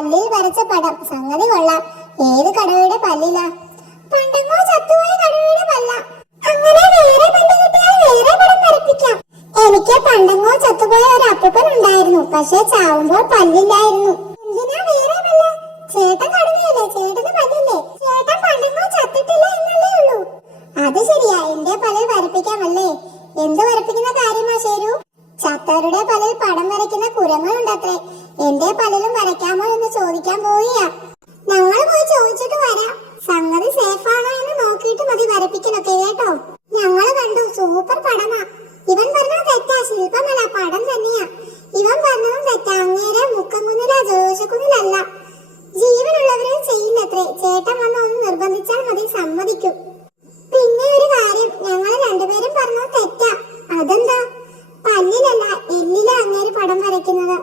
കല്ലിൽ വരച്ച പടം. സംഗതി കൊള്ളാം. ഏത് കടുവയുടെ പല്ലിലാ? പണ്ടങ്ങോ ചത്തുപോയ കടുവയുടെ പല്ല. അങ്ങനെ വേറെ പല്ല് കിട്ടിയാൽ വേറെ പടം വരപ്പിക്കാം. എനിക്ക് പണ്ടങ്ങോ ചത്തുപോയ ഒരു അപ്പൂപ്പൻ ഉണ്ടായിരുന്നു. പക്ഷെ ചാവുമ്പോൾ പല്ലില്ലായിരുന്നു. എന്തിനാ വേറെ പല്ല്? ചേട്ടൻ കടുവയല്ലേ, ചേട്ടന് പല്ലില്ലേ? ചേട്ടൻ പണ്ടങ്ങോ ചത്തിട്ടില്ല എന്നല്ലേ ഉള്ളൂ. അത് ശരിയാ, എന്റെ പല്ലിൽ വരപ്പിക്കാമല്ലേ? എന്ത് വരപ്പിക്കുന്ന കാര്യമാ ശരു? ചത്തവരുടെ പല്ലിൽ പടം വരയ്ക്കുന്ന കുരങ്ങളുണ്ടത്രേ. എന്റെ പല്ലിലും വരയ്ക്കാമോ എന്ന് ചോദിക്കാൻ പോവുകയാ. ഞങ്ങൾ പോയി ചോദിച്ചിട്ട് വരാം. സംഗതി സേഫ് ആണോ എന്ന് നോക്കിയിട്ട് മതി വരപ്പിക്കലൊക്കെ കേട്ടോ. ഞങ്ങള് കണ്ടു, സൂപ്പർ പടമാ. ഇവൻ പറഞ്ഞത് തെറ്റാ, ശില്പമല്ല പടം തന്നെയാ. ഇവൻ പറഞ്ഞതും തെറ്റാ. അങ്ങേരെ മുക്കംകുന്നില ജോഷക്കുന്നിലല്ല. ജീവനുള്ളവരെ ചെയ്യില്ലത്രേ. ചേട്ടൻ വന്ന് ഒന്ന് നിർബന്ധിച്ചാൽ മതി, സമ്മതിക്കും. പിന്നെ ഒരു കാര്യം, ഞങ്ങള് രണ്ടുപേരും പറഞ്ഞത് തെറ്റാ. അതെന്താ?